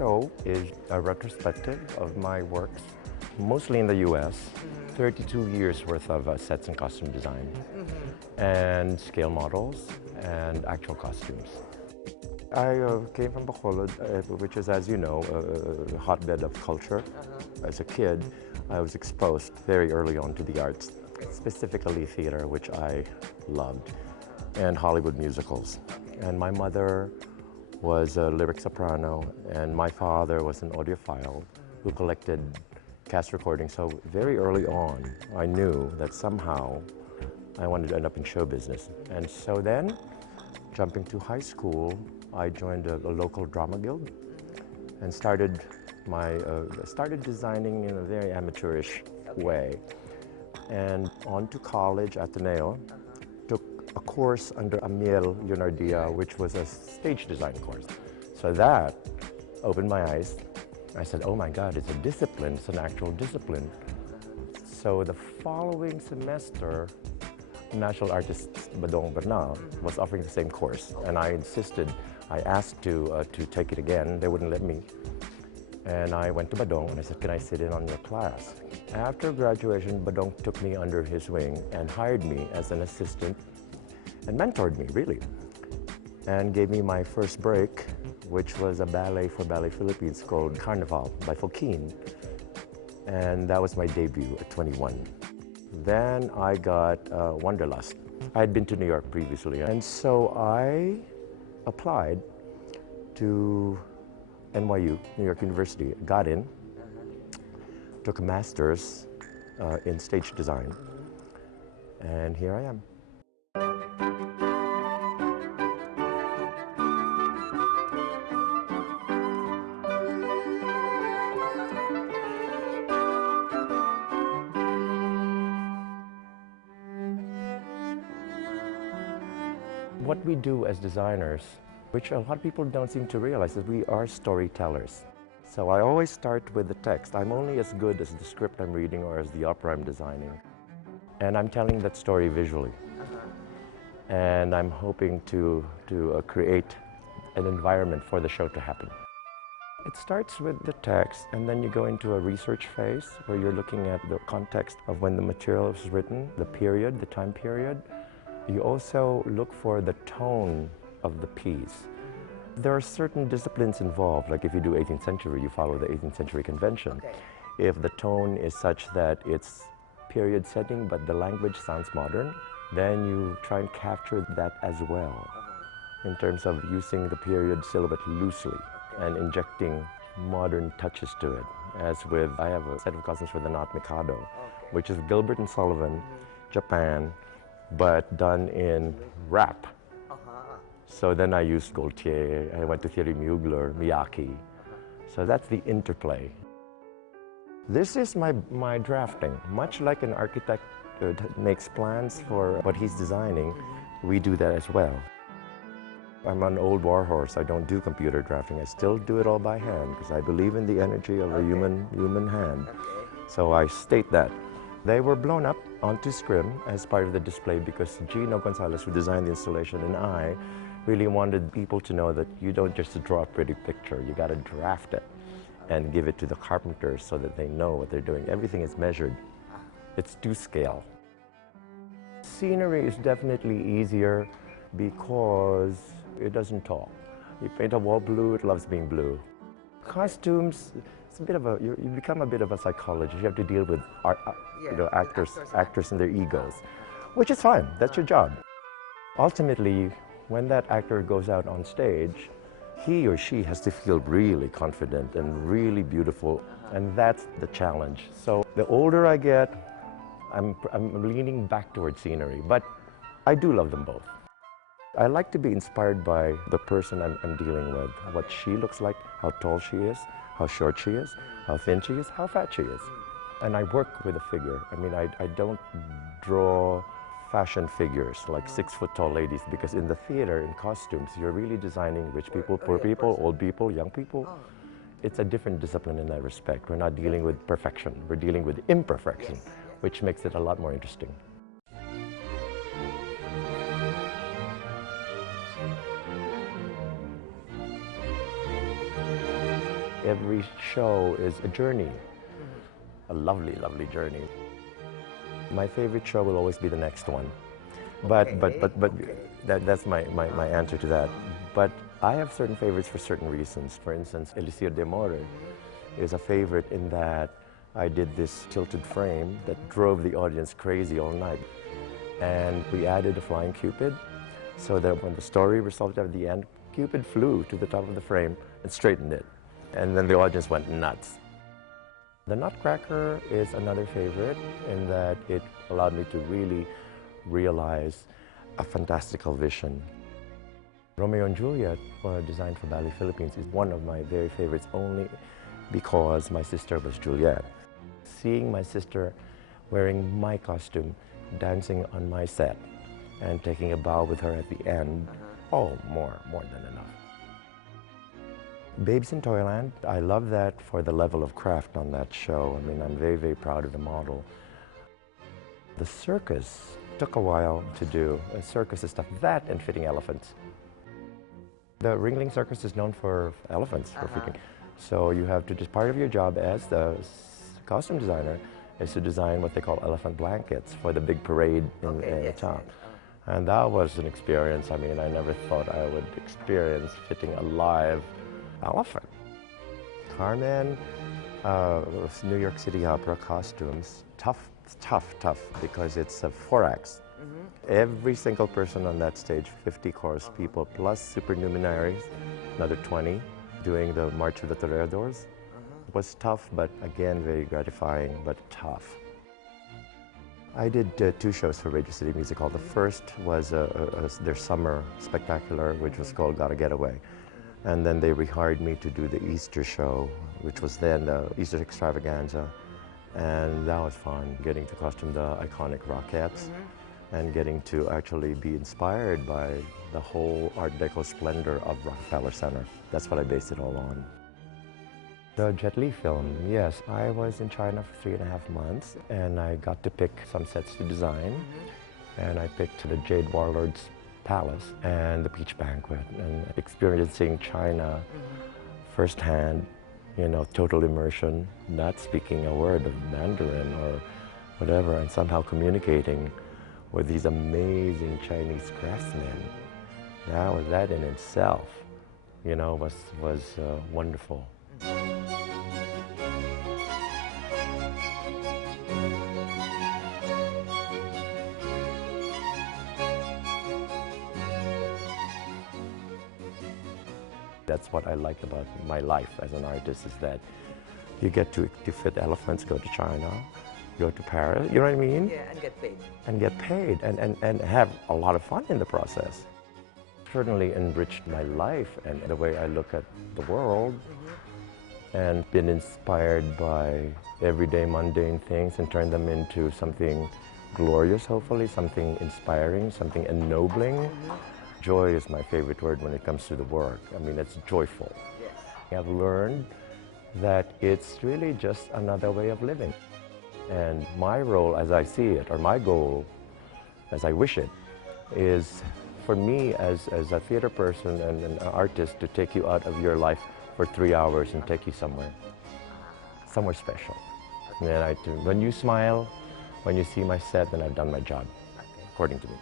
show is a retrospective of my works, mostly in the U.S., 32 years worth of sets and costume design, and scale models and actual costumes. I came from Bacolod, which is, as you know, a hotbed of culture. As a kid, I was exposed very early on to the arts, specifically theater, which I loved, and Hollywood musicals. And my mother was a lyric soprano, and my father was an audiophile who collected cast recordings. So very early on, I knew that somehow I wanted to end up in show business. And so then, jumping to high school, I joined a local drama guild and started designing in a very amateurish way. And on to college at Ateneo, took a course under Amiel Leonardia, which was a stage design course. So that opened my eyes. I said, oh my God, it's a discipline, it's an actual discipline. So the following semester, National Artist Badong Bernal was offering the same course, and I insisted. I asked to take it again. They wouldn't let me. And I went to Badong and I said, can I sit in on your class? After graduation, Badong took me under his wing and hired me as an assistant and mentored me, really, and gave me my first break, which was a ballet for Ballet Philippines called Carnival by Fokin. And that was my debut at 21. Then I got Wanderlust. I had been to New York previously, and so I applied to NYU, New York University, got in, took a master's in stage design, and here I am. What we do as designers, which a lot of people don't seem to realize, is we are storytellers. So I always start with the text. I'm only as good as the script I'm reading or as the opera I'm designing. And I'm telling that story visually. And I'm hoping to create an environment for the show to happen. It starts with the text, and then you go into a research phase where you're looking at the context of when the material was written, the period, the time period. You also look for the tone of the piece. There are certain disciplines involved, like if you do 18th century, you follow the 18th century convention. Okay. If the tone is such that it's period setting, but the language sounds modern, then you try and capture that as well, in terms of using the period silhouette loosely and injecting modern touches to it. As with, I have a set of costumes for the Not Mikado, which is Gilbert and Sullivan, Japan, but done in wrap. So then I used Gaultier, I went to Thierry Mugler, Miyake. So that's the interplay. This is my drafting. Much like an architect makes plans for what he's designing, we do that as well. I'm an old warhorse. I don't do computer drafting. I still do it all by hand because I believe in the energy of a human hand. So I state that. They were blown up onto scrim as part of the display because Gino Gonzalez, who designed the installation, and I really wanted people to know that you don't just draw a pretty picture, you got to draft it and give it to the carpenters so that they know what they're doing. Everything is measured. It's to scale. Scenery is definitely easier because it doesn't talk. You paint a wall blue, it loves being blue. Costumes, it's a bit of you become a bit of a psychologist. You have to deal with actors and their egos, which is fine. That's your job. Ultimately, when that actor goes out on stage, he or she has to feel really confident and really beautiful, and that's the challenge. So the older I get, I'm leaning back towards scenery, but I do love them both. I like to be inspired by the person I'm dealing with, what she looks like, how tall she is, how short she is, how thin she is, how fat she is. And I work with a figure. I mean, I don't draw fashion figures like 6-foot-tall ladies, because in the theater, in costumes, you're really designing rich people, poor people, old people, young people. It's a different discipline in that respect. We're not dealing with perfection. We're dealing with imperfection, which makes it a lot more interesting. every show is a journey, a lovely, lovely journey. My favorite show will always be the next one. But that's my answer to that. But I have certain favorites for certain reasons. For instance, Elisir de More is a favorite in that I did this tilted frame that drove the audience crazy all night. And we added a flying Cupid so that when the story resulted at the end, Cupid flew to the top of the frame and straightened it. And then the audience went nuts. The Nutcracker is another favorite in that it allowed me to really realize a fantastical vision. Romeo and Juliet, designed for Ballet Philippines, is one of my very favorites only because my sister was Juliet. Seeing my sister wearing my costume, dancing on my set, and taking a bow with her at the end, oh, more than enough. Babes in Toyland, I love that for the level of craft on that show. I mean, I'm very, very proud of the model. The circus took a while to do. A circus is stuff, that and fitting elephants. The Ringling Circus is known for elephants, for fitting. So you have to, just part of your job as the costume designer is to design what they call elephant blankets for the big parade in the town. And that was an experience. I mean, I never thought I would experience fitting a live elephant. Carmen, New York City Opera costumes, tough, because it's a 4 acts. Every single person on that stage, 50 chorus people, plus supernumeraries, another 20, doing the March of the Toreadors. It was tough, but again, very gratifying, but tough. I did 2 shows for Radio City Music Hall. The first was their summer spectacular, which was called Gotta Get Away. And then they rehired me to do the Easter show, which was then the Easter Extravaganza. And that was fun, getting to costume the iconic Rockettes and getting to actually be inspired by the whole Art Deco splendor of Rockefeller Center. That's what I based it all on. The Jet Li film, yes. I was in China for 3.5 months, and I got to pick some sets to design. And I picked the Jade Warlord's Palace and the Peach Banquet, and experiencing China firsthand, you know, total immersion, not speaking a word of Mandarin or whatever, and somehow communicating with these amazing Chinese craftsmen. That in itself, you know, was wonderful. That's what I like about my life as an artist, is that you get to fit elephants, go to China, go to Paris, you know what I mean? Yeah, and get paid. And get paid, and have a lot of fun in the process. Certainly enriched my life and the way I look at the world, and been inspired by everyday mundane things and turned them into something glorious, hopefully, something inspiring, something ennobling. Joy is my favorite word when it comes to the work. I mean, it's joyful. Yes. I've learned that it's really just another way of living. And my role, as I see it, or my goal, as I wish it, is for me as a theater person and an artist to take you out of your life for 3 hours and take you somewhere special. And when you smile, when you see my set, then I've done my job, according to me.